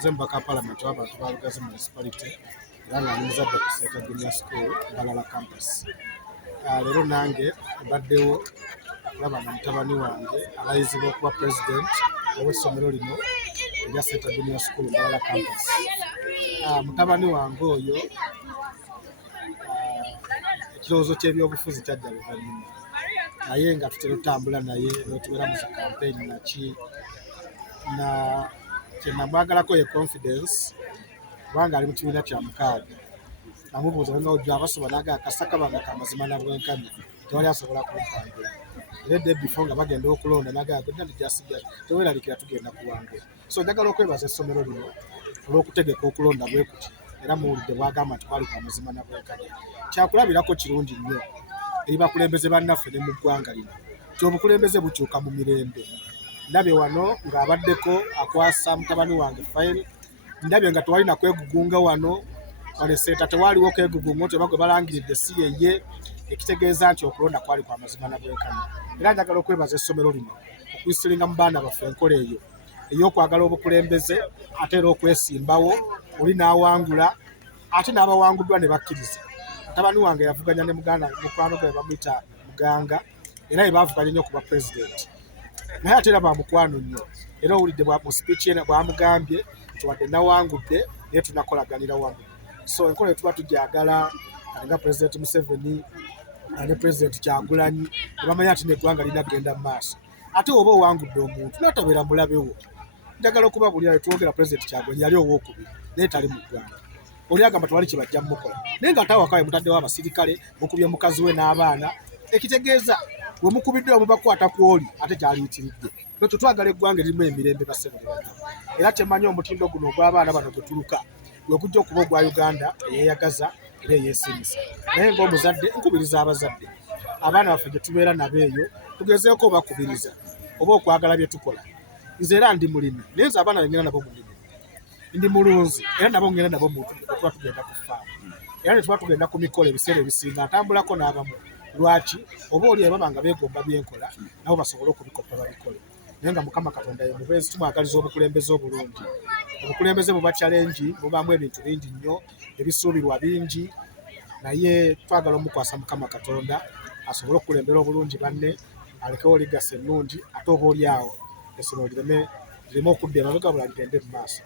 Zemba ka parliament w'abantu ba Lugazi municipality era nga ndi muzadde ku Seeka Junior School Mbalala campus. Leero nange mbaddewo okulaba nga mutabani wange alayizibwa okuba president ow'essomero lino erya Seeka Junior School Mbalala campus. Mutabani wange oyo ekirowoozo ky'ebyobufuzi kyajja luvannyuma, naye nga tutera otambula naye netubeera mu campaign naki na kyenamwagalako ye confidence kubanga ali mu kibiina kya mukaaga. Namubuuza nga ojja abasoba naga akasaka banga kamazima na bwenkanya tewali asobola kumpangira. Era edde before nga bagenda okulonda naga gonna ndijasigaye teweeralikira tugenda kuwangula. So njagala okwebaza essomero lino olw'okutegeka okulonda bwe kuti era muwulidde bwagamba nti kwali kwamazima na bwenkanya. Kyakulabirako kirungi nnyo eri bakulembeze bannaffe ne mu ggwanga lino nti obukulembeze bukyuka mu mirembe. Ndabye wano ng'abaddeko akwasa mutabani wange fayiro, ndabye nga tewali na kwegugunga wano seeta tewaliwo kwegugunga nti bagwe balangiridde si yeye, ekitegeeza nti okulonda kwali kwa mazima na bwenkanya. Era njagala okwebaza essomero lino okuyisiringa mu baana baffe enkola eyo ey'okwagala obukulembeze ate era okwesimbawo oli n'awangula ate n'abawanguddwa ne bakkiriza. Mutabani wange yavuganya ne mukwano gwe bamuyita Muganga era ye baavuganya nnyo okuba pulezidenti. Naye ate era bamukwano nnyo era owulidde mu speech ye bwamugambye nti wadde nawangudde naye tunakolaganira wamu. So enkola tuba tujagala nga Pulezidenti Museveni ne Pulezidenti Kyagulanyi ne bamanya nti n'eggwanga lirina kugenda mu maaso. Ate oba owangudde omuntu n'atabeera mulabewo. Njagala okuba buli twogera Pulezidenti Kyagulanyi yali owookubiri naye tali mu ggwanga. Oli agamba tewali kye bajja mmukola naye nga tawakawe mutaddewo abasirikale mukubye mukazi we n'abaana, ekitegeeza we mukubiddwa mubakwata ku oli ate kyaliyitiridde. Ekyo twagala eggwanga eririmu emirembe bassebo ne bajja. Era kyemanyi omutindo guno ogw'abaana bano gwe tuluka gwe gujja okuba ogwa Uganda eyeeyagaza era eyeesimisa. Naye ng'omuzadde nkubiriza abazadde abaana baffe gye tubeera nabo eyo tugezeeko obakubiriza oba okwagala bye tukola. Nze era ndi mulimi naye nze abaana bengenda nabo mu nnimiro, ndi mulunzi era nabo ngenda nabo mu tuba tugenda ku ffaamu era ne tuba tugenda ku mikolo ebiseera ebisinga ntambulako n'abamu. Lwaki? Oba oli ebaba nga beegomba byenkola nabo basobole okubikopa babikole. Naye nga Mukama Katonda ye mubeezi, tumwagaliza obukulembeze obulungi. Obukulembeze buba challenge, bubaamu ebintu bingi nnyo, ebisuubirwa bingi, naye twagala omukwasa Mukama Katonda asobole okukulembera obulungi banne, alekewo ligasa ennungi ate oba oli awo essomero lireme okudda emabega wabula ligende mu maaso.